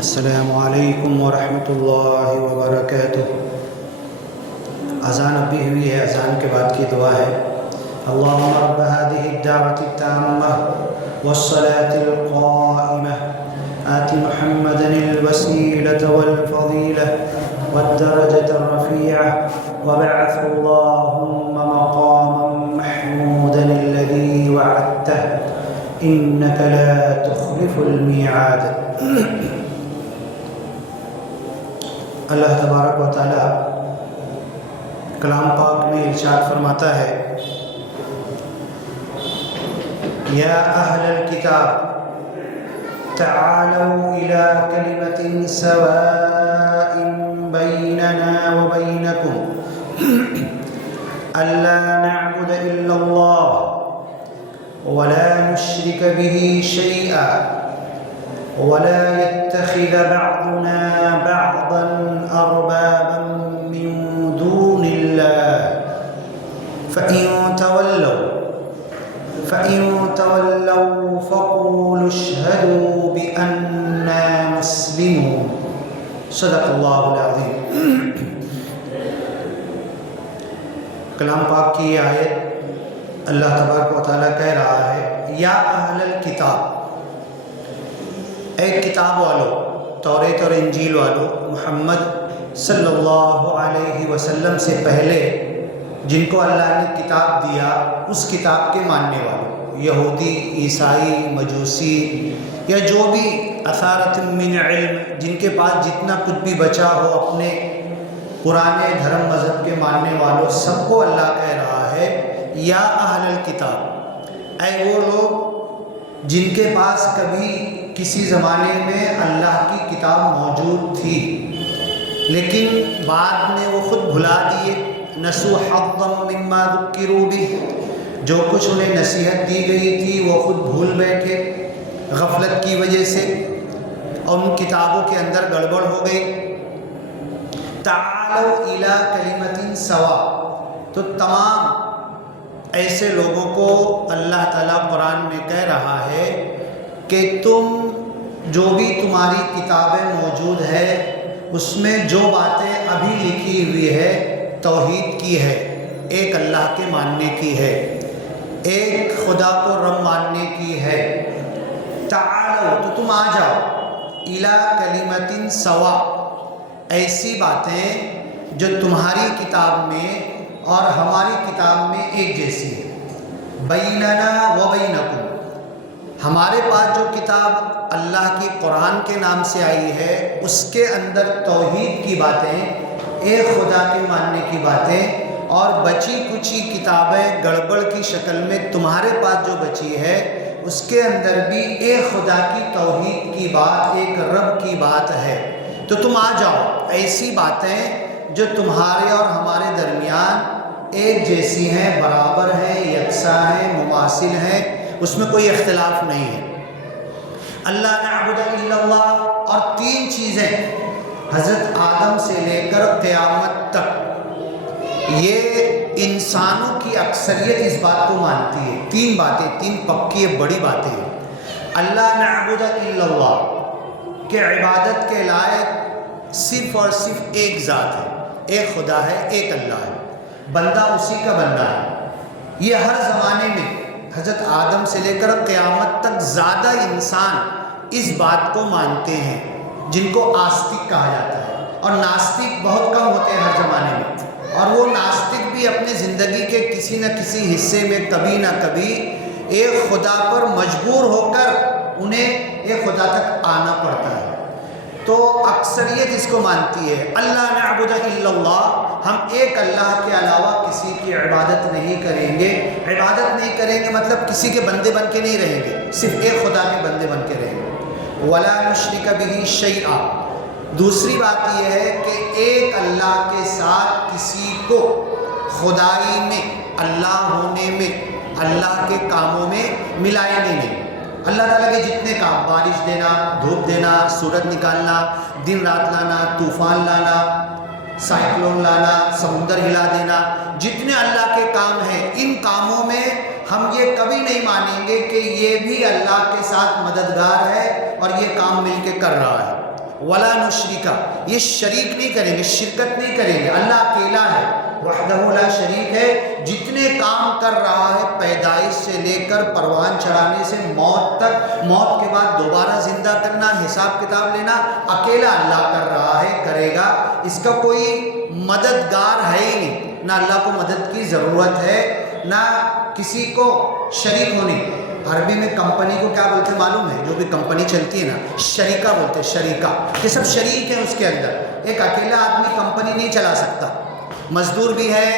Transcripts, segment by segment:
السلام علیکم ورحمۃ اللہ وبرکاتہ۔ اذان ابھی ہوئی ہے، اذان کے بعد کی دعا ہے: اللہم رب هذه الدعوة التامة والصلاة القائمة آت محمدا الوسيلة والفضيلة والدرجة الرفيعة وابعثه اللهم مقاما محمودا الذي وعدته إنك لا تخلف الميعاد۔ اللہ تبارک و تعالی کلام پاک میں ارشاد فرماتا ہے: یا اہل الکتاب تعالوا الى کلمۃ سواء بیننا وبینکم الا نعبد الا اللہ ولا نشرک به شیئا ولا يتخذ بعضنا بعضا أربابا من دون الله فإن تولوا فقولوا اشهدوا بأننا مسلمون۔ صدق اللہ العظیم۔ کلام پاک کی یہ آیت اللہ تبارک و تعالیٰ کہہ رہا ہے: یا اہل الکتاب، اے کتاب والو، توریت اور انجیل والو، محمد صلی اللہ علیہ وسلم سے پہلے جن کو اللہ نے کتاب دیا اس کتاب کے ماننے والوں، یہودی، عیسائی، مجوسی یا جو بھی اثارت من علم، جن کے پاس جتنا کچھ بھی بچا ہو اپنے پرانے دھرم مذہب کے ماننے والوں، سب کو اللہ کہہ رہا ہے: یا اہل الکتاب، اے وہ لوگ جن کے پاس کبھی کسی زمانے میں اللہ کی کتاب موجود تھی لیکن بعد میں وہ خود بھلا دیے، نسوا حظا مما ذکروا بہ، جو کچھ انہیں نصیحت دی گئی تھی وہ خود بھول بیٹھے غفلت کی وجہ سے، اور ان کتابوں کے اندر گڑبڑ ہو گئی۔ تعالوا الی کلمۃ سواء، تو تمام ایسے لوگوں کو اللہ تعالیٰ قرآن میں کہہ رہا ہے کہ تم جو بھی تمہاری کتابیں موجود ہے اس میں جو باتیں ابھی لکھی ہوئی ہے توحید کی ہے، ایک اللہ کے ماننے کی ہے، ایک خدا کو رب ماننے کی ہے۔ تعالو، تو تم آ جاؤ، الی کلمۃ سواء، ایسی باتیں جو تمہاری کتاب میں اور ہماری کتاب میں ایک جیسی ہے۔ بیننا و بینکم، ہمارے پاس جو کتاب اللہ کی قرآن کے نام سے آئی ہے اس کے اندر توحید کی باتیں، ایک خدا کے ماننے کی باتیں، اور بچی کچی کتابیں گڑبڑ کی شکل میں تمہارے پاس جو بچی ہے اس کے اندر بھی ایک خدا کی توحید کی بات، ایک رب کی بات ہے۔ تو تم آ جاؤ، ایسی باتیں جو تمہارے اور ہمارے درمیان ایک جیسی ہیں، برابر ہیں، یکساں ہیں، مماثل ہیں، اس میں کوئی اختلاف نہیں ہے۔ اللہ نعبد الا اللہ، اور تین چیزیں حضرت آدم سے لے کر قیامت تک یہ انسانوں کی اکثریت اس بات کو مانتی ہے۔ تین باتیں، تین پکی بڑی باتیں ہیں۔ اللہ نعبد الا اللہ، کہ عبادت کے لائق صرف اور صرف ایک ذات ہے، ایک خدا ہے، ایک اللہ ہے، بندہ اسی کا بندہ ہے۔ یہ ہر زمانے میں آدم سے لے کر قیامت تک زیادہ انسان اس بات کو مانتے ہیں جن کو آستک کہا جاتا ہے، اور ناستک بہت کم ہوتے ہیں ہر زمانے میں، اور وہ ناستک بھی اپنے زندگی کے کسی نہ کسی حصے میں کبھی نہ کبھی ایک خدا پر مجبور ہو کر انہیں ایک خدا تک آنا پڑتا ہے۔ تو اکثریت اس کو مانتی ہے اللہ نعبد الا اللہ، ہم ایک اللہ کے علاوہ کسی کی عبادت نہیں کریں گے۔ عبادت نہیں کریں گے مطلب کسی کے بندے بن کے نہیں رہیں گے، صرف ایک خدا کے بندے بن کے رہیں گے۔ ولا نشرک بہ شیئا، دوسری بات یہ ہے کہ ایک اللہ کے ساتھ کسی کو خدائی میں، اللہ ہونے میں، اللہ کے کاموں میں ملائیں گے نہیں۔ اللہ تعالیٰ کے جتنے کام، بارش دینا، دھوپ دینا، سورج نکالنا، دن رات لانا، طوفان لانا، سائیکلون لانا، سمندر ہلا دینا، جتنے اللہ کے کام ہیں، ان کاموں میں ہم یہ کبھی نہیں مانیں گے کہ یہ بھی اللہ کے ساتھ مددگار ہے اور یہ کام مل کے کر رہا ہے۔ ولا نشرکا، یہ شریک نہیں کریں گے، شرکت نہیں کریں گے، اللہ اکیلا ہے، وحدہ لا شریک ہے، جتنے کام کر رہا ہے پیدائش سے لے کر پروان چڑھانے سے موت تک، موت کے بعد دوبارہ زندہ کرنا، حساب کتاب لینا، اکیلا اللہ کر رہا ہے، کرے گا، اس کا کوئی مددگار ہے ہی نہیں، نہ اللہ کو مدد کی ضرورت ہے نہ کسی کو شریک ہونے۔ عربی میں کمپنی کو کیا بولتے ہیں معلوم ہے؟ جو بھی کمپنی چلتی ہے نا، شریکہ بولتے ہیں، شریکہ، کہ سب شریک ہیں اس کے اندر۔ ایک اکیلا آدمی کمپنی نہیں چلا سکتا، مزدور بھی ہے،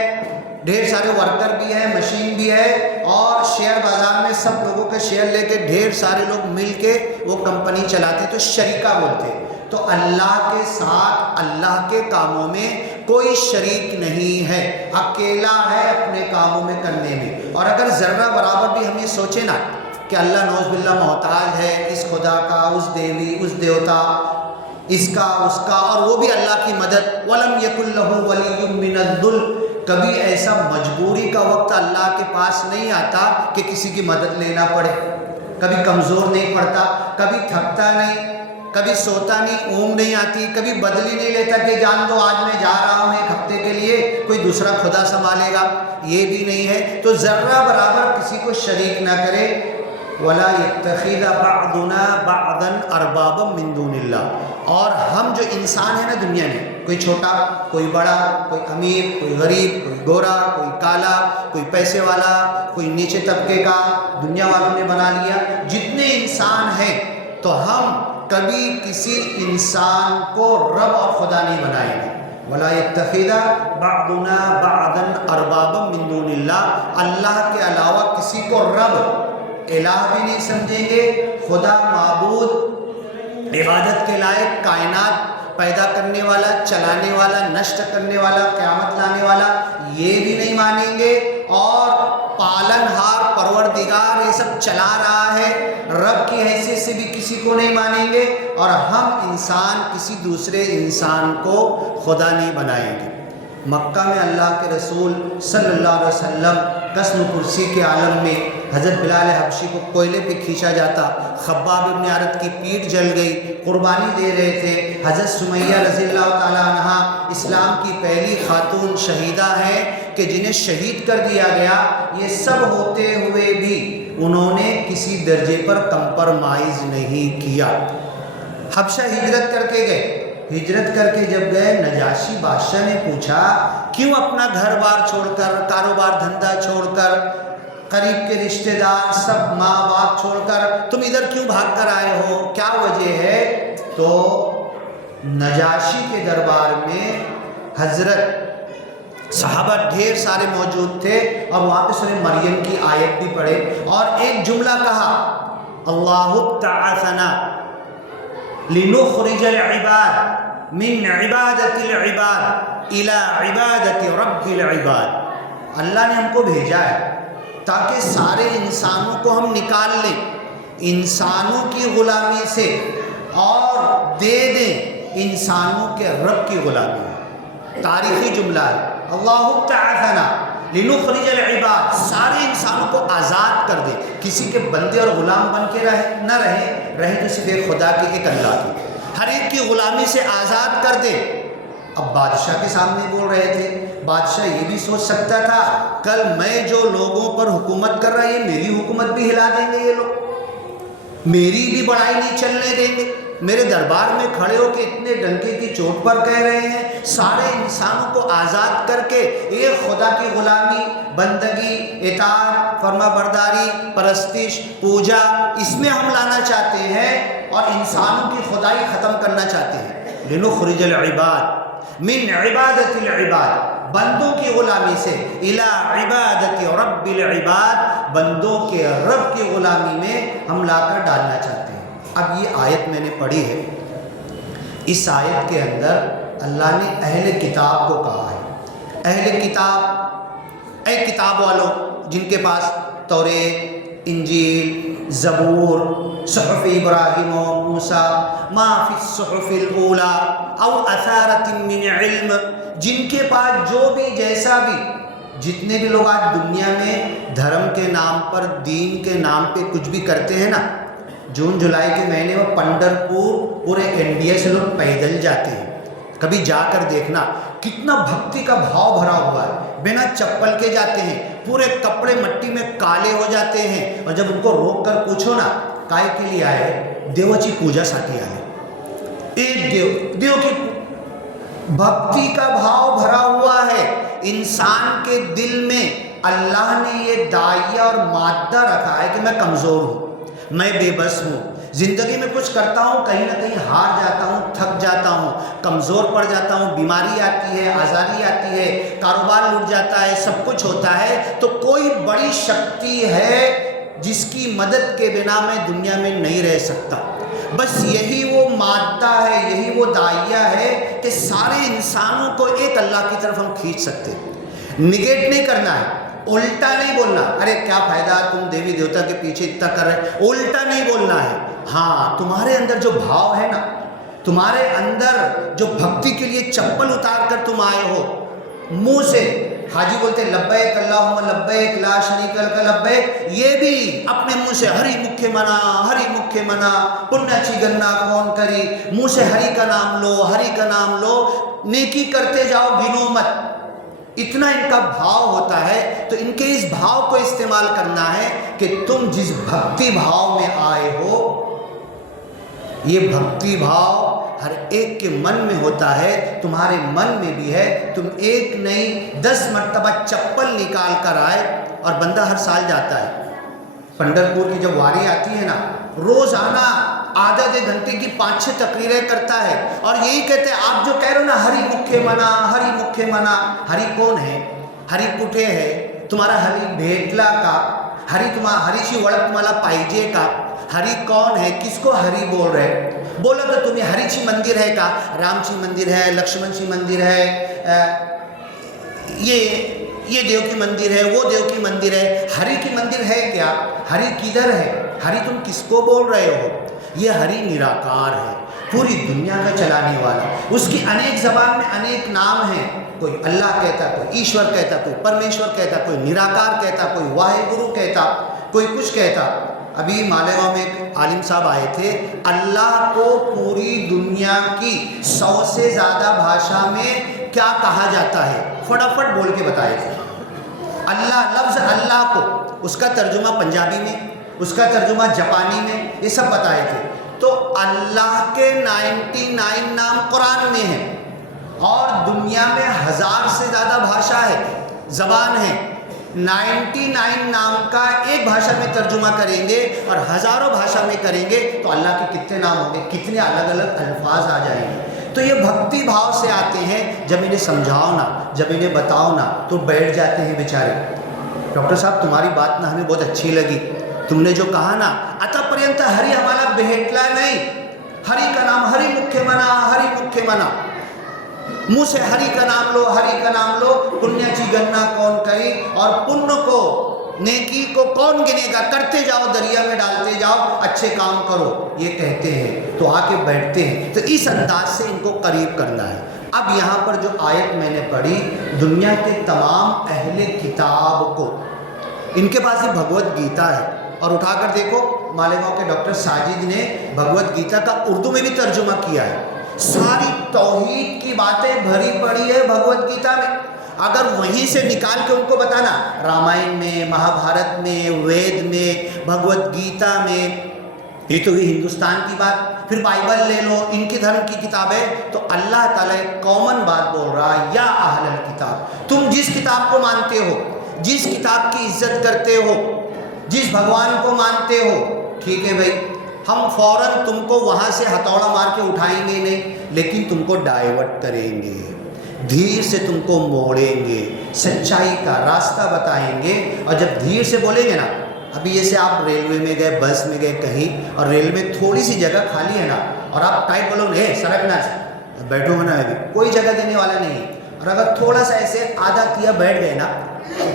ڈھیر سارے ورکر بھی ہیں، مشین بھی ہے، اور شیئر بازار میں سب لوگوں کے شیئر لے کے ڈھیر سارے لوگ مل کے وہ کمپنی چلاتے، تو شریکہ بولتے ہیں۔ تو اللہ کے ساتھ اللہ کے کاموں میں کوئی شریک نہیں ہے، اکیلا ہے اپنے کاموں میں کرنے میں۔ اور اگر ذرہ برابر بھی ہم یہ سوچیں نا کہ اللہ نعوذ باللہ محتاج ہے اس خدا کا، اس دیوی، اس دیوتا، اس کا، اس کا، اور وہ بھی اللہ کی مدد، وَلَمْ يَكُنْ لَهُ وَلِيٌّ مِّنَ الذُّلِّ، کبھی ایسا مجبوری کا وقت اللہ کے پاس نہیں آتا کہ کسی کی مدد لینا پڑے، کبھی کمزور نہیں پڑتا، کبھی تھکتا نہیں، کبھی سوتا نہیں، اونگ نہیں آتی، کبھی بدلی نہیں لیتا کہ جان دو آج میں جا رہا ہوں ایک ہفتے کے لیے، کوئی دوسرا خدا سنبھالے گا، یہ بھی نہیں ہے۔ تو ذرہ برابر کسی کو شریک نہ کرے۔ وَلَا يَتَّخِذَ بَعْضُنَا بَعْضًا أَرْبَابًا مِّن دُونِ اللَّهِ، اور ہم جو انسان ہیں نا دنیا میں، کوئی چھوٹا، کوئی بڑا، کوئی امیر، کوئی غریب، کوئی گورا، کوئی کالا، کوئی پیسے والا، کوئی نیچے طبقے کا، دنیا والوں نے بنا لیا، جتنے انسان ہیں، تو ہم کبھی کسی انسان کو رب اور خدا نہیں بنائیں گے۔ وَلَا يَتَّخِذَ بَعْضُنَا بَعْضًا أَرْبَابًا مِّن دُونِ اللَّهِ، اللہ کے علاوہ کسی کو رب، الہ بھی نہیں سمجھیں گے، خدا، معبود، عبادت کے لائق، کائنات پیدا کرنے والا، چلانے والا، نشٹ کرنے والا، قیامت لانے والا، یہ بھی نہیں مانیں گے، اور پالن ہار، پروردگار، یہ سب چلا رہا ہے، رب کی حیثیت سے بھی کسی کو نہیں مانیں گے، اور ہم انسان کسی دوسرے انسان کو خدا نہیں بنائیں گے۔ مکہ میں اللہ کے رسول صلی اللہ علیہ وسلم قسم کرسی کے عالم میں حضرت بلال حبشی کو کوئلے پہ کھینچا جاتا، خباب ابن عرت کی پیٹھ جل گئی، قربانی دے رہے تھے، حضرت سمیہ رضی اللہ تعالیٰ عنہ اسلام کی پہلی خاتون شہیدہ ہیں کہ جنہیں شہید کر دیا گیا، یہ سب ہوتے ہوئے بھی انہوں نے کسی درجے پر کمپرمائز نہیں کیا۔ حبشہ ہجرت کر کے گئے، ہجرت کر کے جب گئے، نجاشی بادشاہ نے پوچھا کیوں اپنا گھر بار چھوڑ کر، کاروبار دھندا چھوڑ کر، قریب کے رشتہ دار سب، ماں باپ چھوڑ کر تم ادھر کیوں بھاگ کر آئے ہو، کیا وجہ ہے؟ تو نجاشی کے دربار میں حضرت صحابہ ڈھیر سارے موجود تھے، اور وہاں پہ سورہ مریم کی آیت بھی پڑھے، اور ایک جملہ کہا، اللہ ابتعثنا لنخرج العباد من عبادت العباد الى عبادت رب العباد، اللہ نے ہم کو بھیجا ہے تاکہ سارے انسانوں کو ہم نکال لیں انسانوں کی غلامی سے اور دے دیں انسانوں کے رب کی غلامی۔ تاریخی جملہ ہے، اللہ ابتعثنا لنخرج العباد، سارے انسانوں کو آزاد کر دے، کسی کے بندے اور غلام بن کے نہ رہے تو صرف ایک خدا کی، ایک اللہ کی، ہر ایک کی غلامی سے آزاد کر دے۔ اب بادشاہ کے سامنے بول رہے تھے، بادشاہ یہ بھی سوچ سکتا تھا کل میں جو لوگوں پر حکومت کر رہا ہے یہ میری حکومت حکومت بھی ہلا دیں گے یہ لوگ، میری بھی بڑائی نہیں چلنے دیں گے، میرے دربار میں کھڑے ہو کے اتنے ڈنکے کی چوٹ پر کہہ رہے ہیں سارے انسانوں کو آزاد کر کے ایک خدا کی غلامی، بندگی، اطاعت، فرما برداری، پرستش، پوجا، اس میں ہم لانا چاہتے ہیں اور انسانوں کی خدائی ختم کرنا چاہتے ہیں۔ لنخرج العباد من عبادت العباد، بندوں کی غلامی سے الی عبادت رب العباد، بندوں کے رب کی غلامی میں ہم لا کر ڈالنا چاہتے ہیں۔ اب یہ آیت میں نے پڑھی ہے، اس آیت کے اندر اللہ نے اہل کتاب کو کہا ہے، اہل کتاب، اے کتاب والوں جن کے پاس توریت، انجیل، زبور، صحف ابراہیم و موسیٰ، ما فی الصحف الاولی او اثارۃ من علم، جن کے پاس جو بھی جیسا بھی، جتنے بھی لوگ آج دنیا میں دھرم کے نام پر، دین کے نام پہ کچھ بھی کرتے ہیں نا، جون جولائی کے مہینے میں پنڈر پور پورے انڈیا سے لوگ پیدل جاتے ہیں، کبھی جا کر دیکھنا کتنا بھکتی کا بھاؤ بھرا ہوا ہے، بنا چپل کے جاتے ہیں، پورے کپڑے مٹی میں کالے ہو جاتے ہیں، اور جب ان کو روک کر پوچھو نا کائے کے لیے آئے، دیوچی پوجا ساتھی آئے، ایک دیو کی بھکتی کا بھاؤ بھرا ہوا ہے انسان کے دل میں۔ اللہ نے یہ داعیہ اور مادہ رکھا ہے کہ میں کمزور ہوں، میں بے بس ہوں، زندگی میں کچھ کرتا ہوں کہیں نہ کہیں ہار جاتا ہوں، تھک جاتا ہوں، کمزور پڑ جاتا ہوں، بیماری آتی ہے، آزاری آتی ہے، کاروبار لٹ جاتا ہے، سب کچھ ہوتا ہے، تو کوئی بڑی شکتی ہے جس کی مدد کے بنا میں دنیا میں نہیں رہ سکتا۔ بس یہی وہ مادہ ہے، یہی وہ داعیہ ہے کہ سارے انسانوں کو ایک اللہ کی طرف ہم کھینچ سکتے۔ نگیٹ نہیں کرنا ہے، الٹا نہیں بولنا، ارے کیا فائدہ تم دیوی دیوتا کے پیچھے اتنا کر رہے، الٹا نہیں بولنا ہے۔ ہاں تمہارے اندر جو بھاؤ ہے نا، تمہارے اندر جو بھکتی کے لیے چپل اتار کر تم آئے ہو، منہ سے حاجی بولتے لبیک اللہم لبیک لا شریک لک لبیک، یہ بھی اپنے منہ سے ہری مکھے منا، ہری مکھے منا، پنچی گنا کون کری، منہ سے ہری کا نام لو، ہری کا نام لو، نیکی کرتے جاؤ، گنو مت، اتنا ان کا بھاؤ ہوتا ہے۔ تو ان کے اس بھاؤ کو استعمال کرنا ہے کہ تم جس بھکتی بھاؤ میں آئے ہو، یہ بھکتی بھاؤ ہر ایک کے من میں ہوتا ہے، تمہارے من میں بھی ہے، تم ایک نہیں 10 مرتبہ چپل نکال کر آئے، اور بندہ ہر سال جاتا ہے پنڈر پور کی جب واری آتی ہے نا، روزانہ آدھا آدھے گھنٹے کی 5-6 تقریریں کرتا ہے، اور یہی کہتے ہیں آپ جو کہہ رہے ہو نا ہری مکھے منا، ہری مکھے منا، ہری کون ہے؟ ہری کٹے ہے تمہارا، ہری بھیٹلا کا، ہریشی وڑک تمہارا پائجے کا، ہری کون ہے؟ کس کو ہری بول رہے؟ بولا تو تمہیں ہری چی مندر ہے کا، رام چی مندر ہے، لکشمن چی مندر ہے، یہ دیو کی مندر ہے، وہ دیو کی مندر ہے، ہری کی مندر ہے کیا؟ ہری کدھر ہے؟ ہری تم کس کو بول رہے ہو؟ یہ ہری نراکار ہے، پوری دنیا کا چلانے والا، اس کی انیک زبان میں انیک نام ہیں، کوئی اللہ کہتا، کوئی ایشور کہتا، کوئی پرمیشور کہتا، کوئی نراکار کہتا، کوئی واحد گرو کہتا، کوئی کچھ کہتا۔ ابھی مالیگاؤں میں ایک عالم صاحب آئے تھے، اللہ کو پوری دنیا کی 100 سے زیادہ بھاشا میں کیا کہا جاتا ہے فٹافٹ بول کے بتائے تھے۔ اللہ، لفظ اللہ کو، اس کا ترجمہ پنجابی میں، اس کا ترجمہ جاپانی میں، یہ سب بتائے تھے۔ تو اللہ کے 99 نام قرآن میں ہیں، اور دنیا میں 1000 سے زیادہ بھاشا ہے، زبان ہے، 99 نام کا ایک بھاشا میں ترجمہ کریں گے اور ہزاروں بھاشا میں کریں گے تو اللہ کے کتنے نام ہوں گے، کتنے الگ الگ الفاظ آ جائیں گے۔ تو یہ بھکتی بھاؤ سے آتے ہیں، جب انہیں سمجھاؤ نا، جب انہیں بتاؤ نا تو بیٹھ جاتے ہیں بیچارے۔ ڈاکٹر صاحب تمہاری بات نا ہمیں بہت اچھی لگی، تم نے جو کہا نا اتا پرینت ہری ہمارا بہیٹلا نہیں، ہری کا نام ہری مکھے منا، ہری مکھے منا، منہ سے ہری کا نام لو، ہری کا نام لو، پنیہ چی گننا کون کری، اور پن کو، نیکی کو کون گنے گا، کرتے جاؤ، دریا میں ڈالتے جاؤ، اچھے کام کرو، یہ کہتے ہیں تو آ کے بیٹھتے ہیں۔ تو اس انداز سے ان کو قریب کرنا ہے۔ اب یہاں پر جو آیت میں نے پڑھی، دنیا کے تمام اہل کتاب کو، ان کے پاس یہ بھگوت گیتا ہے، اور اٹھا کر دیکھو مالیگاؤں کے ڈاکٹر ساجد نے بھگوت گیتا کا اردو میں بھی ترجمہ کیا ہے، ساری توحید کی باتیں بھری پڑی ہے بھگوت گیتا میں، اگر وہیں سے نکال کے ان کو بتانا، رامائن میں، مہا بھارت میں، وید میں، بھگوت گیتا میں، یہ تو یہ ہندوستان کی بات، پھر بائبل لے لو، ان کی دھرم کی کتابیں، تو اللہ تعالیٰ ایک کامن بات بول رہا ہے، یا اہل الکتاب، تم جس کتاب کو مانتے ہو، جس کتاب کی عزت کرتے ہو، جس بھگوان کو مانتے ہو، ٹھیک ہے بھائی، ہم فوراً تم کو وہاں سے ہتھوڑا مار کے اٹھائیں گے نہیں، لیکن تم کو ڈائیورٹ کریں گے، دھیر سے تم کو موڑیں گے، سچائی کا راستہ بتائیں گے. اور جب دھیر سے بولیں گے نا، ابھی جیسے آپ ریلوے میں گئے، بس میں گئے کہیں، اور ریل میں تھوڑی سی جگہ خالی ہے نا، اور آپ ٹائٹ بولو گے سڑکنا سے بیٹھو گے نا، ابھی کوئی جگہ دینے والا نہیں ہے، اور اگر تھوڑا سا ایسے آدھا کیا بیٹھ گئے نا،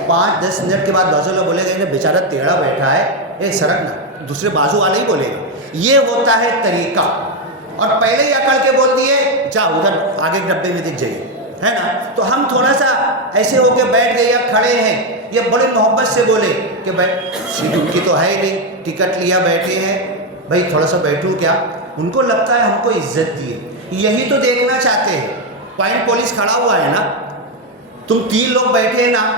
5-10 منٹ کے بعد بازو والا بولے گا بیچارہ ٹیڑھا بیٹھا ہے، سڑکنا، دوسرے بازو والا ہی بولے گا. یہ ہوتا ہے طریقہ. اور پہلے ہی اکڑ کے بول دیے جا ادھر آگے ڈبے میں دکھ جائیے، ہے نا. تو ہم تھوڑا سا ایسے ہو کے بیٹھ گئے یا کھڑے ہیں، یا بڑے محبت سے بولے کہ سیٹ ان کی تو ہے ہی نہیں، ٹکٹ لیا بیٹھے ہیں، بھائی تھوڑا سا بیٹھوں کیا. ان کو لگتا ہے ہم کو عزت دیے. یہی تو دیکھنا چاہتے ہیں. پوائنٹ پولیس کھڑا ہوا ہے نا، تم 3 لوگ بیٹھے ہیں نا،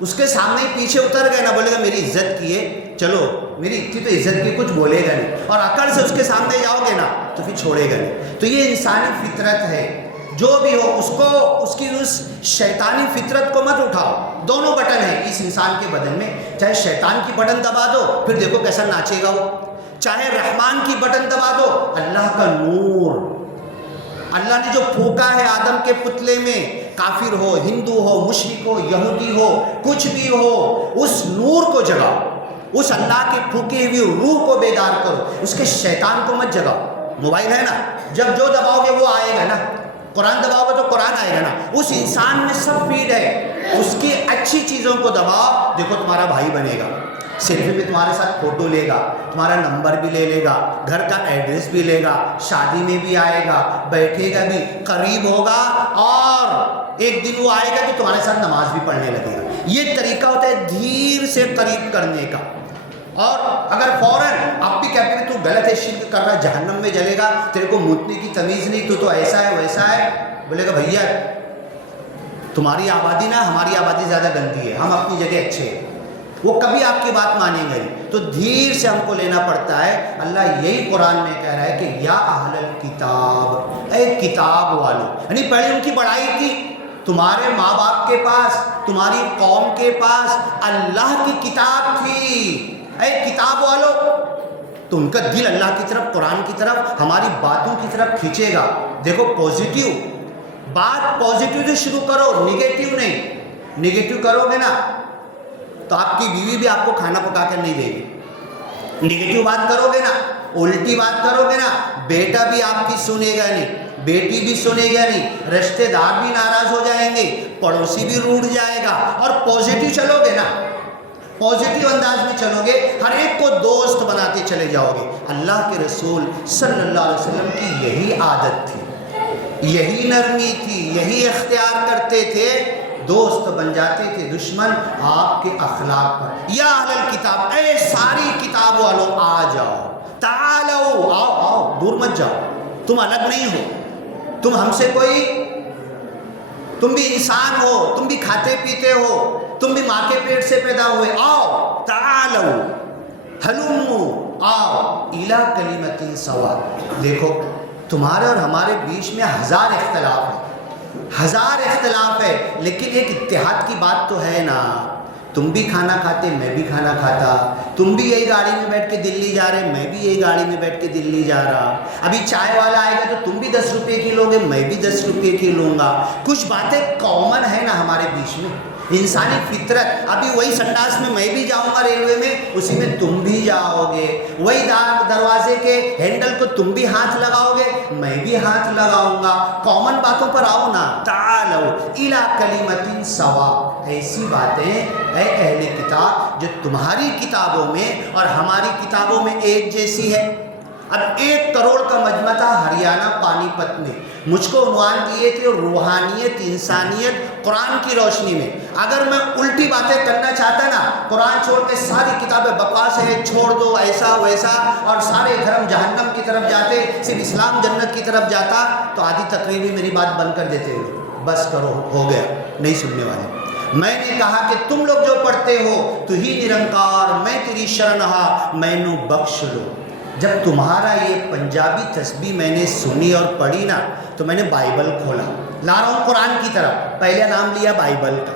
اس کے سامنے پیچھے اتر گئے نا، بولے گا میری عزت کیے، چلو میری اتنی تو عزت کی، کچھ بولے گا نہیں. اور اکڑ سے اس کے سامنے جاؤ گے نا تو پھر چھوڑے گا نہیں. تو یہ انسانی فطرت ہے، جو بھی ہو اس کو، اس کی اس شیطانی فطرت کو مت اٹھاؤ. دونوں بٹن ہیں اس انسان کے بدن میں، چاہے شیطان کی بٹن دبا دو، پھر دیکھو کیسا ناچے گا وہ، چاہے رحمان کی بٹن دبا دو. اللہ کا نور، اللہ نے جو پھونکا ہے آدم کے پتلے میں، کافر ہو، ہندو ہو، مشرک ہو، یہودی ہو، کچھ بھی ہو، اس نور کو جگاؤ، اس اللہ کی پھونکی ہوئی روح کو بیدار کرو، اس کے شیطان کو مت جگاؤ. موبائل ہے نا، جب جو دباؤ گے وہ آئے گا نا، قرآن دباؤ گے تو قرآن آئے گا نا. اس انسان میں سب فیڈ ہے، اس کی اچھی چیزوں کو دباؤ، دیکھو تمہارا بھائی بنے گا، سیلفی میں تمہارے ساتھ فوٹو لے گا، تمہارا نمبر بھی لے لے گا، گھر کا ایڈریس بھی لے گا، شادی میں بھی آئے گا، بیٹھے گا بھی، قریب ہوگا، اور ایک دن وہ آئے گا کہ تمہارے ساتھ نماز بھی پڑھنے لگے گا. یہ طریقہ ہوتا ہے دھیر سے قریب کرنے کا. اور اگر فوراً آپ بھی کہتے ہیں تو غلط ہے، شرک کر رہا ہے، جہنم میں جلے گا، تیرے کو متنے کی تمیز نہیں، تو ایسا ہے ویسا ہے، بولے گا بھیا تمہاری آبادی نا ہماری آبادی زیادہ گندی ہے، ہم اپنی جگہ اچھے ہیں، وہ کبھی آپ کی بات مانیں گے. تو دھیر سے ہم کو لینا پڑتا ہے. اللہ یہی قرآن میں کہہ رہا ہے کہ یا اہل الکتاب، اے کتاب والو، یعنی پہلے ان کی بڑائی کی، تمہارے ماں باپ کے پاس، تمہاری قوم کے پاس اللہ کی کتاب تھی، اے کتاب والو. تو ان کا دل اللہ کی طرف، قرآن کی طرف، ہماری باتوں کی طرف کھینچے گا. دیکھو پازیٹیو بات، پازیٹیو سے شروع کرو، نگیٹیو نہیں. نگیٹیو کرو گے نا تو آپ کی بیوی بھی آپ کو کھانا پکا کر نہیں دے گی. نگیٹیو بات کرو گے نا، الٹی بات کرو گے نا، بیٹا بھی آپ کی سنے گا نہیں، بیٹی بھی سنے گا نہیں، رشتے دار بھی ناراض ہو جائیں گے، پڑوسی بھی روٹھ جائے گا. اور پازیٹیو چلو گے نا، پازیٹیو انداز میں چلو گے، ہر ایک کو دوست بناتے چلے جاؤ گے. اللہ کے رسول صلی اللہ علیہ وسلم کی یہی عادت تھی، یہی نرمی تھی، یہی اختیار کرتے تھے. دوست بن جاتے تھے دشمن آپ کے اخلاق پر. یا اہل الکتاب، اے ساری کتاب والوں آ جاؤ، تعالو، آؤ آؤ، دور مت جاؤ، تم الگ نہیں ہو، تم ہم سے کوئی، تم بھی انسان ہو، تم بھی کھاتے پیتے ہو، تم بھی ماں کے پیٹ سے پیدا ہوئے. آؤ تعالو ہلمو، آؤ الی کلمۃ سوا. دیکھو تمہارے اور ہمارے بیچ میں 1000 اختلاف ہے، 1000 اختلاف ہے، لیکن ایک اتحاد کی بات تو ہے نا. تم بھی کھانا کھاتے، میں بھی کھانا کھاتا، تم بھی یہی گاڑی میں بیٹھ کے دلی جا رہے، میں بھی یہی گاڑی میں بیٹھ کے دلی جا رہا. ابھی چائے والا آئے گا تو تم بھی 10 روپے کی لو گے، میں بھی 10 روپے کی لوں گا. کچھ باتیں کامن ہے نا ہمارے بیچ میں، انسانی فطرت. ابھی وہی سنڈاس میں میں بھی جاؤں گا ریلوے میں، اسی میں تم بھی جاؤ گے. وہی دروازے کے ہینڈل کو تم بھی ہاتھ لگاؤ گے، میں بھی ہاتھ لگاؤں گا. کامن باتوں پر آؤ نا. تعالو الی کلمۃ سوا، ایسی باتیں اے اہل کتاب جو تمہاری کتابوں میں اور ہماری کتابوں میں ایک جیسی ہے. اب 1 کروڑ کا مجمع تھا ہریانہ پانی پت میں، مجھ کو عنوان دیے تھے روحانیت انسانیت قرآن کی روشنی میں. اگر میں الٹی باتیں کرنا چاہتا نا، قرآن چھوڑ کے ساری کتابیں بکواس ہے، چھوڑ دو، ایسا ویسا، اور سارے دھرم جہنم کی طرف جاتے، صرف اسلام جنت کی طرف جاتا، تو آدھی تقریر بھی میری بات بند کر دیتے ہوئے. بس کرو ہو گیا، نہیں سننے والے۔ میں نے کہا کہ تم لوگ جو پڑھتے ہو تو ہی نرنکار میں تیری شرن ہا مینو بخش لو۔ جب تمہارا یہ پنجابی تسبیح میں نے سنی اور پڑھی نا تو میں نے بائبل کھولا، لا رہا ہوں قرآن کی طرف، پہلے نام لیا بائبل کا،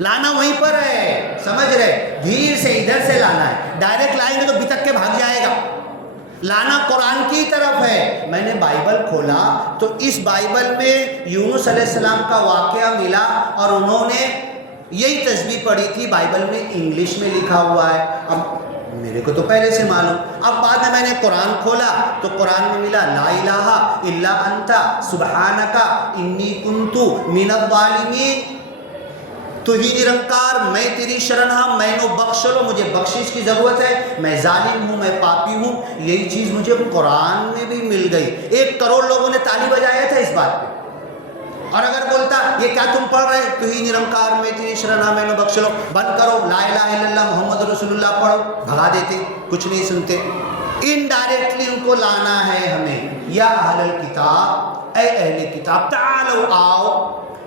لانا وہیں پر ہے، سمجھ رہے، دھیر سے ادھر سے لانا ہے، ڈائریکٹ لائیں گے تو بھٹک کے بھاگ جائے گا، لانا قرآن کی طرف ہے۔ میں نے بائبل کھولا تو اس بائبل میں یونس علیہ السلام کا واقعہ ملا اور انہوں نے یہی تسبیح پڑھی تھی، بائبل میں انگلش میں لکھا ہوا ہے۔ اب میرے کو تو پہلے سے معلوم، اب بعد میں نے قرآن کھولا تو قرآن میں ملا لا الہ الا انت سبحانک انی کنت من الظالمین، تو ہی نرنکار میں تیری شرن ہاں میں نو بخش لو، مجھے بخشش کی ضرورت ہے، میں ظالم ہوں، میں پاپی ہوں۔ یہی چیز مجھے قرآن میں بھی مل گئی۔ 1 کروڑ لوگوں نے تالی بجایا تھا اس بات پہ، اور اگر بولتا یہ کیا تم پڑھ رہے تو ہی نرنکار میں تیری شرن ہاں میں نو بخش لو، بند کرو لا الہ الا اللہ محمد رسول اللہ پڑھو، بھگا دیتے، کچھ نہیں سنتے۔ انڈائریکٹلی ان کو لانا ہے ہمیں، یا اہل الکتاب، اے اہل کتاب تعالو آؤ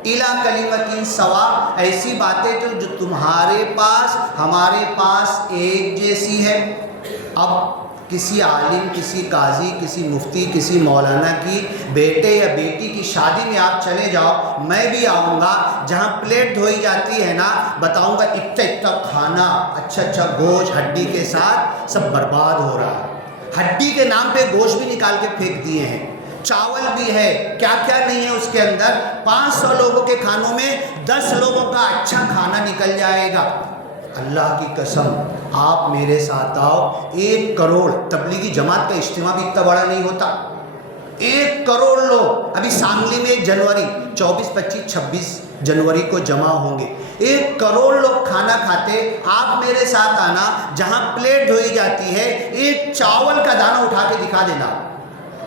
اِلیٰ کلمۃ سوا، ایسی باتیں جو تمہارے پاس ہمارے پاس ایک جیسی ہے۔ اب کسی عالم، کسی قاضی، کسی مفتی، کسی مولانا کی بیٹے یا بیٹی کی شادی میں آپ چلے جاؤ، میں بھی آؤں گا، جہاں پلیٹ دھوئی جاتی ہے نا، بتاؤں گا اتنا کھانا، اچھا گوشت ہڈی کے ساتھ سب برباد ہو رہا ہے، ہڈی کے نام پہ گوشت بھی نکال کے پھینک دیے ہیں، چاول بھی ہے، کیا کیا نہیں ہے اس کے اندر۔ 500 لوگوں کے کھانوں میں 10 لوگوں کا اچھا کھانا نکل جائے گا۔ اللہ کی قسم آپ میرے ساتھ آؤ، 1 کروڑ تبلیغی جماعت کا اجتماع بھی اتنا بڑا نہیں ہوتا، 1 کروڑ لوگ ابھی سانگلی میں جنوری 24، 25، 26 جنوری کو جمع ہوں گے، 1 کروڑ لوگ کھانا کھاتے۔ آپ میرے ساتھ آنا، جہاں پلیٹ دھوئی جاتی ہے، 1 چاول کا دانہ اٹھا کے دکھا دینا۔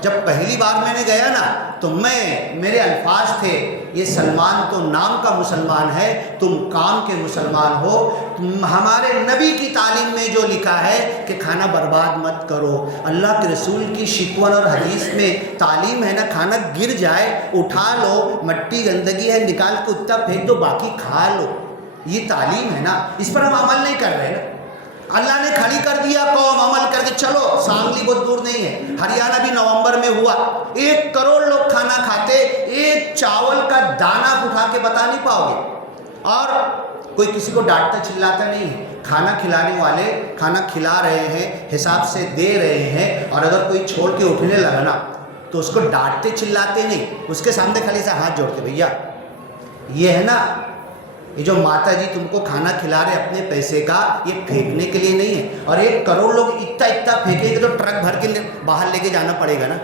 جب پہلی بار میں نے گیا نا تو میرے الفاظ تھے، یہ سلمان تو نام کا مسلمان ہے، تم کام کے مسلمان ہو۔ ہمارے نبی کی تعلیم میں جو لکھا ہے کہ کھانا برباد مت کرو، اللہ کے رسول کی شکوہ اور حدیث میں تعلیم ہے نا، کھانا گر جائے اٹھا لو، مٹی گندگی ہے نکال کے اتنا پھینک دو، باقی کھا لو، یہ تعلیم ہے نا، اس پر ہم عمل نہیں کر رہے نا۔ اللہ نے کھڑی کر دیا قوم، عمل کر کے چلو، سانگلی بہت دور نہیں ہے، ہریانہ بھی نومبر میں ہوا، 1 کروڑ لوگ کھانا کھاتے، 1 چاول کا دانہ اٹھا کے بتا نہیں پاؤ گے، اور کوئی کسی کو ڈانٹتا چلاتا نہیں ہے۔ کھانا کھلانے والے کھانا کھلا رہے ہیں، حساب سے دے رہے ہیں، اور اگر کوئی چھوڑ کے اٹھنے لگا نا تو اس کو ڈانٹتے چلاتے نہیں، اس کے سامنے خالی سا ہاتھ جوڑ کے، بھیا یہ ہے نا، یہ جو ماتا جی تم کو کھانا کھلا رہے اپنے پیسے کا، یہ پھینکنے کے لیے نہیں ہے، اور 1 کروڑ لوگ اتنا پھینکیں گے تو ٹرک بھر کے باہر لے کے جانا پڑے گا نا۔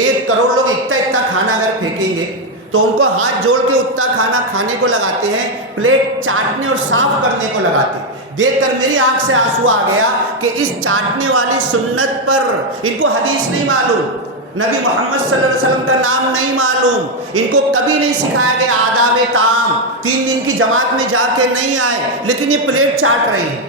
1 کروڑ لوگ اتنا کھانا اگر پھینکیں گے تو ان کو ہاتھ جوڑ کے اتنا کھانا کھانے کو لگاتے ہیں، پلیٹ چاٹنے اور صاف کرنے کو لگاتے ہیں۔ دیکھ کر میری آنکھ سے آنسو آ گیا کہ اس چاٹنے والی سنت پر ان کو حدیث نہیں معلوم، نبی محمد صلی اللہ علیہ وسلم کا نام نہیں معلوم، ان کو کبھی نہیں سکھایا گیا آداب طعام، 3 دن کی جماعت میں جا کے نہیں آئے، لیکن یہ پلیٹ چاٹ رہے ہیں،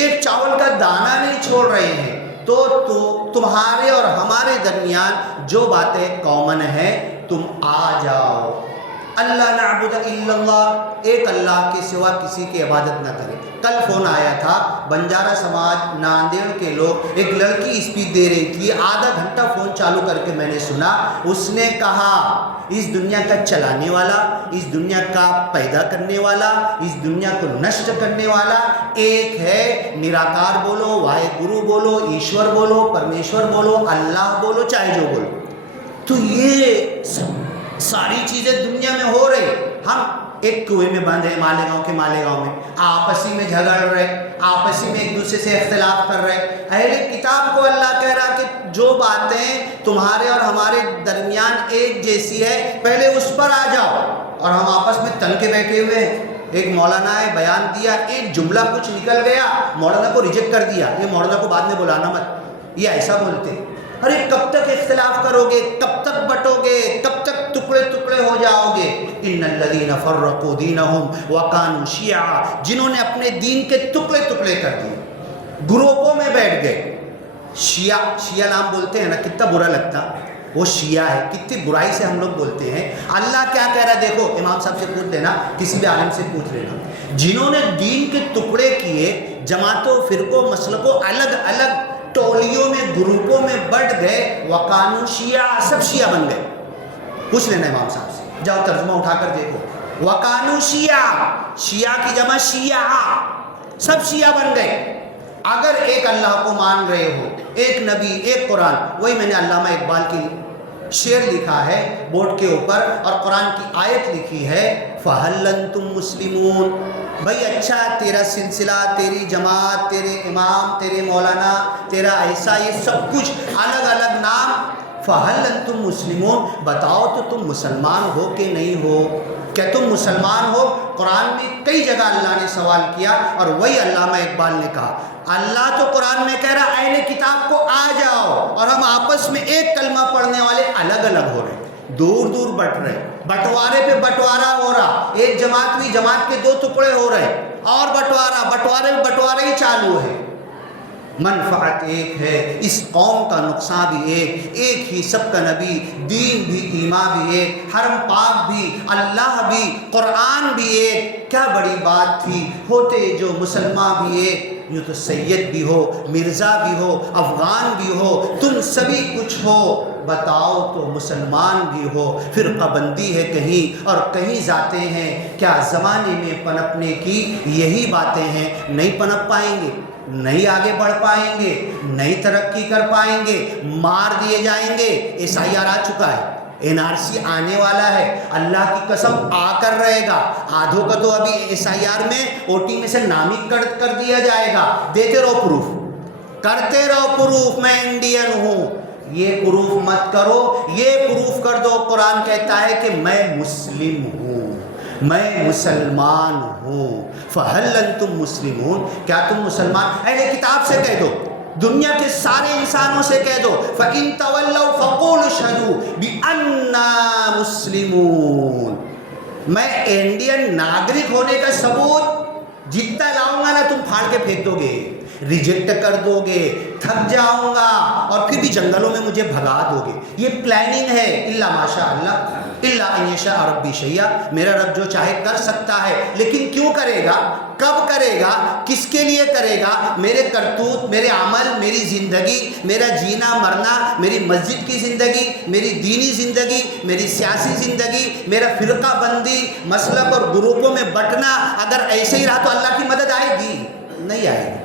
1 چاول کا دانہ نہیں چھوڑ رہے ہیں۔ تو تمہارے اور ہمارے درمیان جو باتیں کامن ہیں، تم آ جاؤ، اللہ نعبد الا اللہ، ایک اللہ کے سوا کسی کی عبادت نہ کرے۔ کل فون آیا تھا، بنجارہ سماج ناندیڑ کے لوگ، ایک لڑکی اسپیچ دے رہی تھی، آدھا گھنٹہ فون چالو کر کے میں نے سنا، اس نے کہا اس دنیا کا چلانے والا، اس دنیا کا پیدا کرنے والا، اس دنیا کو نشٹ کرنے والا ایک ہے، نراکار بولو، واحے گرو بولو، ایشور بولو، پرمیشور بولو، اللہ بولو، چاہے جو بولو۔ تو یہ ساری چیزیں دنیا میں ہو رہی، ہم ایک کنویں میں بند ہیں مالیگاؤں کے مالیگاؤں میں، آپسی میں جھگڑ رہے، آپسی میں ایک دوسرے سے اختلاف کر رہے۔ اہل کتاب کو اللہ کہہ رہا کہ جو باتیں تمہارے اور ہمارے درمیان ایک جیسی ہے، پہلے اس پر آ جاؤ، اور ہم آپس میں تن کے بیٹھے ہوئے ہیں۔ ایک مولانا ہے، بیان دیا، ایک جملہ کچھ نکل گیا، مولانا کو ریجیکٹ کر دیا، یہ مولانا کو بعد میں بلانا مت، یہ ایسا بولتے۔ ارے کب تک اختلاف کرو گے، کب تک بٹو گے، کب تک ٹکڑے ٹکڑے ہو جاؤ گے؟ ان الذین فرقوا دینہم وکانوا شیعا، جنہوں نے اپنے دین کے ٹکڑے ٹکڑے کر دیے، گروپوں میں بیٹھ گئے۔ شیعہ نام بولتے ہیں نا، کتنا برا لگتا، وہ شیعہ ہے. کتنی برائی سے ہم لوگ بولتے ہیں. اللہ کیا کہہ رہا ہے دیکھو, امام صاحب سے پوچھ لینا, کسی بھی عالم سے پوچھ لینا, جنہوں نے دین کے ٹکڑے کیے, جماعتوں, فرقوں, مسلکوں, الگ الگ ٹولیوں میں, گروپوں میں بٹ گئے, وقانو شیعہ, سب شیعہ بن گئے. پوچھ لینا امام صاحب سے, جاؤ ترجمہ اٹھا کر دیکھو. وقانو شیعہ, شیعہ کی جمع شیعہ, سب شیعہ بن گئے. اگر ایک اللہ کو مان رہے ہو, ایک نبی, ایک قرآن. وہی میں نے علامہ اقبال کی شعر لکھا ہے بورڈ کے اوپر, اور قرآن کی آیت لکھی ہے, فَهَلْ أَنْتُمْ مُسْلِمُونَ. بھائی اچھا, تیرا سلسلہ, تیری جماعت, تیرے امام, تیرے مولانا, تیرا ایسا, یہ سب کچھ الگ الگ نام. فَهَلْ أَنْتُمْ مُسْلِمُونَ, بتاؤ تو تم مسلمان ہو کہ نہیں ہو, کیا تم مسلمان ہو؟ قرآن میں کئی جگہ اللہ نے سوال کیا, اور وہی علامہ اقبال نے کہا. اللہ تو قرآن میں کہہ رہا اہل کتاب کو آ جاؤ, اور ہم آپس میں ایک کلمہ پڑھنے والے الگ الگ ہو رہے, دور دور بٹ رہے, بٹوارے پہ بٹوارا ہو رہا, ایک جماعت بھی جماعت کے 2 ٹکڑے ہو رہے, اور بٹوارا, بٹوارے پہ بٹوارے ہی چالو ہے. منفعت ایک ہے, اس قوم کا نقصان بھی ایک, ایک ہی سب کا نبی, دین بھی, ایمان بھی ایک, حرم پاک بھی, اللہ بھی, قرآن بھی ایک. کیا بڑی بات تھی, ہوتے جو مسلمان بھی ایک. یوں تو سید بھی ہو, مرزا بھی ہو, افغان بھی ہو, تم سبھی کچھ ہو, بتاؤ تو مسلمان بھی ہو. فرقہ بندی ہے کہیں اور کہیں ذاتیں ہیں, کیا زمانے میں پنپنے کی یہی باتیں ہیں. نہیں پنپ پائیں گے, نہیں آگے بڑھ پائیں گے, نہیں ترقی کر پائیں گے, مار دیے جائیں گے. SIR آ چکا ہے, NRC آنے والا ہے, اللہ کی قسم آ کر رہے گا. آدھوں کا تو ابھی SIR میں OT میں سے نامک کر دیا جائے گا. دیتے رہو پروف, کرتے رہو پروف, میں انڈین ہوں. یہ پروف مت کرو, یہ پروف کر دو. قرآن کہتا ہے کہ میں مسلم ہوں, میں مسلمان ہوں. فَهَلْ أَنْتُمْ مُسْلِمُونَ, کیا تم مسلمان؟ اہل کتاب سے کہہ دو, دنیا کے سارے انسانوں سے کہہ دو, فَإِن تَوَلَّوْا فَقُولُوا اشْهَدُوا بِأَنَّا مُسْلِمُونَ. میں انڈین ناگرک ہونے کا ثبوت جتنا لاؤں گا نا, تم پھاڑ کے پھینک دو گے, ریجیکٹ کر دو گے, تھک جاؤں گا, اور پھر بھی جنگلوں میں مجھے بھگا دو گے. یہ پلاننگ ہے. الا ماشاء اللہ, الا ان یشاء ربی شیئا, میرا رب جو چاہے کر سکتا ہے. لیکن کیوں کرے گا, کب کرے گا, کس کے لیے کرے گا؟ میرے کرتوت, میرے عمل, میری زندگی, میرا جینا مرنا, میری مسجد کی زندگی, میری دینی زندگی, میری سیاسی زندگی, میرا فرقہ بندی, مسلک اور گروپوں میں بٹنا, اگر ایسے ہی رہا تو اللہ کی مدد آئے گی؟ نہیں آئے گی,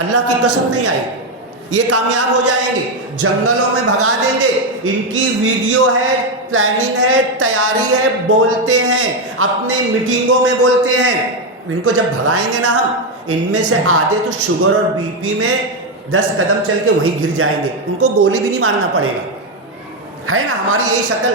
اللہ کی قسم نہیں آئے گی. یہ کامیاب ہو جائیں گے, جنگلوں میں بھگا دیں گے. ان کی ویڈیو ہے, پلاننگ ہے, تیاری ہے, بولتے ہیں, اپنے میٹنگوں میں بولتے ہیں. ان کو جب بھگائیں گے نا ہم, ان میں سے آدھے تو شوگر اور BP میں 10 قدم چل کے وہیں گر جائیں گے. ان کو گولی بھی نہیں مارنا پڑے گا, ہے نا ہماری یہی شکل.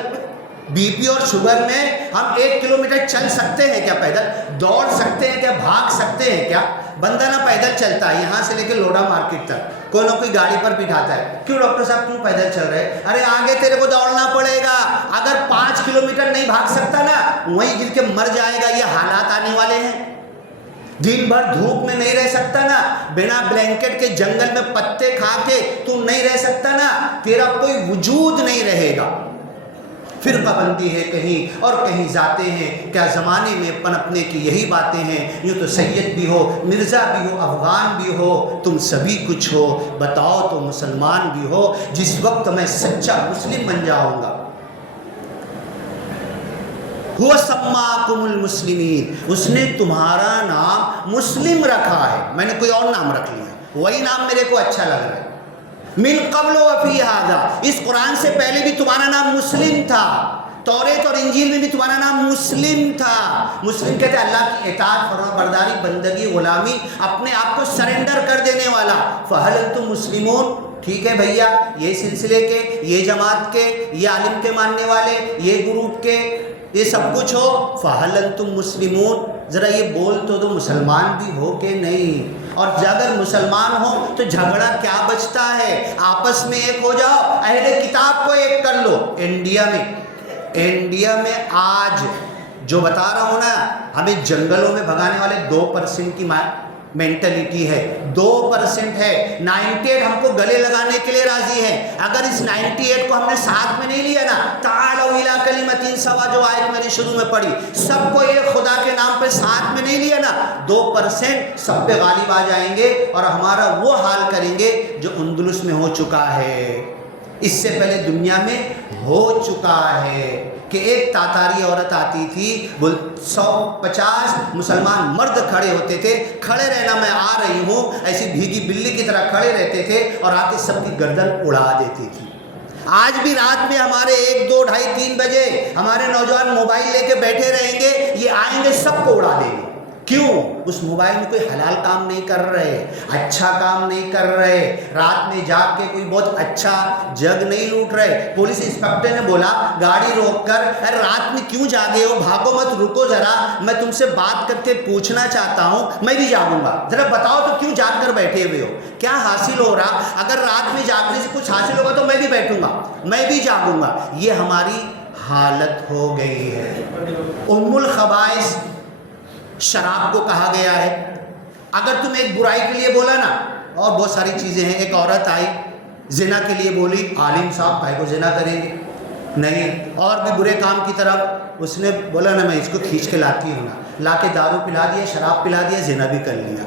BP اور شوگر میں ہم 1 کلومیٹر چل سکتے ہیں کیا پیدل, دوڑ سکتے ہیں کیا, بھاگ سکتے ہیں کیا؟ بندہ نہ پیدل چلتا ہے یہاں سے لے کے لوڈا مارکیٹ تک, کوئی نہ کوئی گاڑی پر بٹھاتا ہے. کیوں ڈاکٹر صاحب کیوں پیدل چل رہے؟ ارے آگے تیرے کو دوڑنا پڑے گا. اگر 5 کلومیٹر نہیں بھاگ سکتا نا, وہیں گر کے مر جائے گا. یہ حالات آنے والے ہیں. دن بھر دھوپ میں نہیں رہ سکتا نا, بنا بلینکٹ کے جنگل میں پتے کھا کے تو نہیں رہ سکتا نا, تیرا کوئی وجود نہیں رہے گا. فرقہ بندی ہے کہیں اور کہیں ذاتیں ہیں, کیا زمانے میں پنپنے کی یہی باتیں ہیں. یوں تو سید بھی ہو, مرزا بھی ہو, افغان بھی ہو, تم سبھی کچھ ہو, بتاؤ تو مسلمان بھی ہو. جس وقت میں سچا مسلم بن جاؤں گا, هو سماکم المسلمین, اس نے تمہارا نام مسلم رکھا ہے, میں نے کوئی اور نام رکھ لیا, وہی نام میرے کو اچھا لگ رہا ہے. من قبل وفی ھذا, اس قرآن سے پہلے بھی تمہارا نام مسلم تھا, توریت اور انجیل میں بھی تمہارا نام مسلم تھا. مسلم کہتے ہیں اللہ کی اطاعت, فرما برداری, بندگی, غلامی, اپنے آپ کو سرنڈر کر دینے والا. فہل انتم مسلمون, ٹھیک ہے بھیا, یہ سلسلے کے, یہ جماعت کے, یہ عالم کے ماننے والے, یہ گروپ کے, یہ سب کچھ ہو. فہل انتم مسلمون, ذرا یہ بول تو دو مسلمان بھی ہو کہ نہیں. اور اگر مسلمان ہو تو جھگڑا کیا بچتا ہے, آپس میں ایک ہو جاؤ, اہل کتاب کو ایک کر لو. انڈیا میں آج جو بتا رہا ہوں نا, ہمیں جنگلوں میں بھگانے والے 2% کی مینٹلٹی ہے، 2% ہے، 98 ہم کو گلے لگانے کے لیے راضی ہے۔ اگر اس 98 کو ہم نے ساتھ میں نہیں لیا نا، تعالوا الی کلمۃ سوا جو آیت میں نے شروع میں پڑھی، سب کو یہ خدا کے نام پہ ساتھ میں نہیں لیا نا، 2% سب پہ غالب آ جائیں گے اور ہمارا وہ حال کریں گے جو اندلس میں ہو چکا ہے، اس سے پہلے دنیا میں ہو چکا ہے کہ ایک تاتاری عورت آتی تھی، 150 مسلمان مرد کھڑے ہوتے تھے، کھڑے رہنا میں آ رہی ہوں، ایسی بھیگی بلی کی طرح کھڑے رہتے تھے اور آ کے سب کی گردن اڑا دیتی تھی۔ آج بھی رات میں ہمارے 1، 2، 2:30، 3 بجے ہمارے نوجوان موبائل لے کے بیٹھے رہیں گے، یہ آئیں گے سب کو اڑا دیں گے۔ کیوں؟ اس موبائل میں کوئی حلال کام نہیں کر رہے، اچھا کام نہیں کر رہے، رات میں جاگ کے کوئی بہت اچھا جگ نہیں لوٹ رہے۔ پولیس انسپکٹر نے بولا گاڑی روک کر، ارے رات میں کیوں جاگے ہو، بھاگو مت، رکو ذرا، میں تم سے بات کر کے پوچھنا چاہتا ہوں، میں بھی جاگوں گا، ذرا بتاؤ تو کیوں جاگ کر بیٹھے ہوئے ہو، کیا حاصل ہو رہا؟ اگر رات میں جاگنے سے کچھ حاصل ہوگا تو میں بھی بیٹھوں گا، میں بھی جاگوں گا۔ یہ ہماری حالت ہو گئی ہے۔ ام الخبائث شراب کو کہا گیا ہے۔ اگر تم ایک برائی کے لیے بولا نا، اور بہت ساری چیزیں ہیں، ایک عورت آئی زنا کے لیے بولی، عالم صاحب کاہے کو زنا کریں گے، نہیں، اور بھی برے کام کی طرف اس نے بولا نا میں اس کو کھینچ کے لاتی ہوں نا، لا کے دارو پلا دیا، شراب پلا دیا، زنا بھی کر لیا۔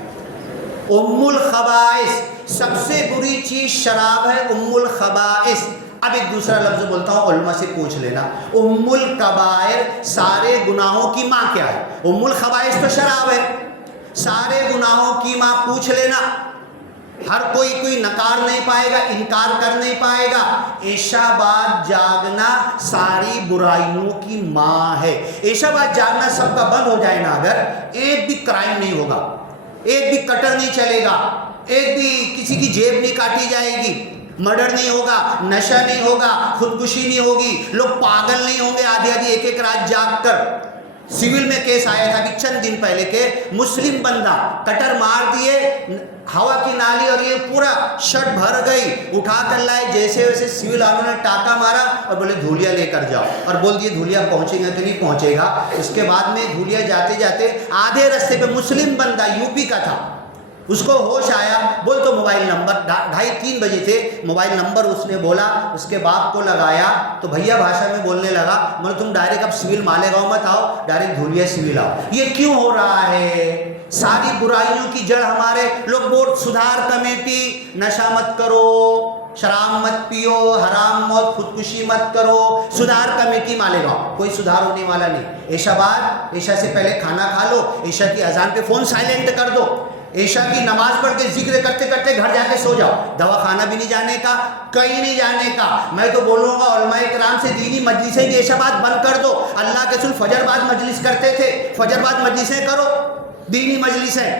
ام الخبائث، سب سے بری چیز شراب ہے، ام الخبائث۔ اب ایک دوسرا لفظ بولتا ہوں، علماء سے پوچھ لینا، ام الکبائر، سارے گناہوں کی ماں کیا ہے؟ ام الخبائث تو شراب ہے، سارے گناہوں کی ماں پوچھ لینا، ہر کوئی نکار نہیں پائے گا، انکار کر نہیں پائے گا۔ عشاء بعد جاگنا ساری برائیوں کی ماں ہے۔ عشاء بعد جاگنا سب کا بند ہو جائے نا، اگر ایک بھی کرائم نہیں ہوگا، ایک بھی کٹر نہیں چلے گا، ایک بھی کسی کی جیب نہیں کاٹی جائے گی، مرڈر نہیں ہوگا، نشہ نہیں ہوگا، خودکشی نہیں ہوگی، لوگ پاگل نہیں ہوں گے آدھی ایک رات جاگ کر۔ سول میں کیس آیا تھا ابھی چند دن پہلے کہ مسلم بندہ کٹر مار دیے، ہوا کی نالی اور یہ پورا شرٹ بھر گئی، اٹھا کر لائے، جیسے ویسے سول والوں نے ٹاکا مارا اور بولے دھولیا لے کر جاؤ، اور بول دیے دھولیا پہنچے گا کہ نہیں پہنچے گا۔ اس کے بعد میں دھولیا جاتے جاتے آدھے رستے پہ مسلم بندہ یوپی کا تھا، اس کو ہوش آیا، بول تو موبائل نمبر، 2:30 3 بجے تھے، موبائل نمبر اس نے بولا، اس کے باپ کو لگایا تو بھیا بھاشا میں بولنے لگا، مگر تم ڈائریکٹ اب سول مالیگاؤں مت آؤ، ڈائریکٹ دھولیا سول آؤ۔ یہ کیوں ہو رہا ہے؟ ساری برائیوں کی جڑ ہمارے لوگ ووٹ سدھار کمیٹی، نشہ مت کرو، شراب مت پیو، حرام موت، خودکشی مت کرو، سدھار کمیٹی مالیگاؤں، کوئی سدھار ہونے والا نہیں۔ عشاء بعد، عشاء سے پہلے کھانا کھا لو، عشاء کی اذان پہ فون سائلنٹ کر دو، عشاء کی نماز پڑھ کے ذکر کرتے کرتے گھر جا کے سو جاؤ، دواخانہ بھی نہیں جانے کا، کہیں نہیں جانے کا۔ میں تو بولوں گا علماء کرام سے دینی مجلسیں بھی عشاء بعد بند کر دو، اللہ کے رسول فجر بعد مجلس کرتے تھے، فجر بعد مجلسیں کرو، دینی مجلسیں،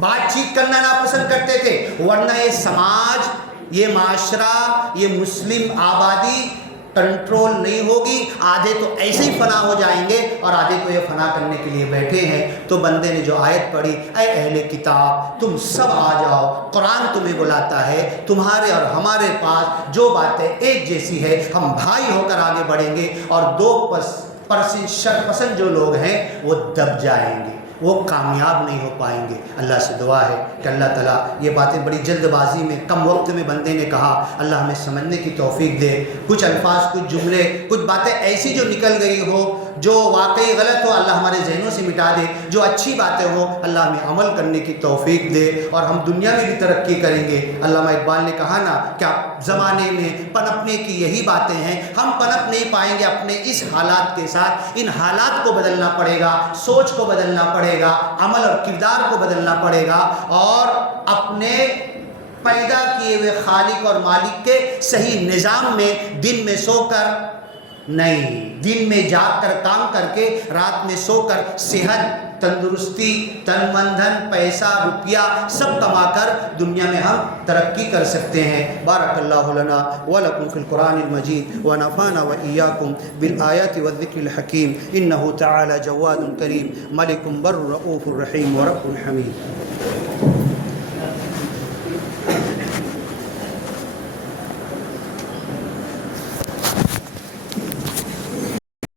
بات چیت کرنا ناپسند کرتے تھے، ورنہ یہ سماج، یہ معاشرہ، یہ مسلم آبادی کنٹرول نہیں ہوگی، آدھے تو ایسے ہی فنا ہو جائیں گے اور آدھے تو یہ فنا کرنے کے لیے بیٹھے ہیں۔ تو بندے نے جو آیت پڑھی، اے اہل کتاب تم سب آ جاؤ، قرآن تمہیں بلاتا ہے، تمہارے اور ہمارے پاس جو باتیں ایک جیسی ہے، ہم بھائی ہو کر آگے بڑھیں گے، اور 2% شرپسند جو لوگ ہیں وہ دب جائیں گے، وہ کامیاب نہیں ہو پائیں گے۔ اللہ سے دعا ہے کہ اللہ تعالیٰ یہ باتیں بڑی جلد بازی میں کم وقت میں بندے نے کہا، اللہ ہمیں سمجھنے کی توفیق دے، کچھ الفاظ، کچھ جملے، کچھ باتیں ایسی جو نکل گئی ہو، جو واقعی غلط ہو، اللہ ہمارے ذہنوں سے مٹا دے، جو اچھی باتیں ہوں اللہ ہمیں عمل کرنے کی توفیق دے، اور ہم دنیا میں بھی ترقی کریں گے۔ علامہ اقبال نے کہا نا کہ زمانے میں پنپنے کی یہی باتیں ہیں، ہم پنپ نہیں پائیں گے اپنے اس حالات کے ساتھ، ان حالات کو بدلنا پڑے گا، سوچ کو بدلنا پڑے گا، عمل اور کردار کو بدلنا پڑے گا، اور اپنے پیدا کیے ہوئے خالق اور مالک کے صحیح نظام میں دن میں سو کر نہیں، دن میں جاگ کر کام کر کے، رات میں سو کر صحت، تندرستی، تن من دھن، پیسہ، روپیہ سب کما کر دنیا میں ہم ترقی کر سکتے ہیں۔ بارک اللہ لنا ولکم فی القرآن المجید ونفعنا وإیاکم بالآیات والذکر الحکیم، انہ تعالی جواد کریم، ملک بر رؤوف الرحیم ورب حمید۔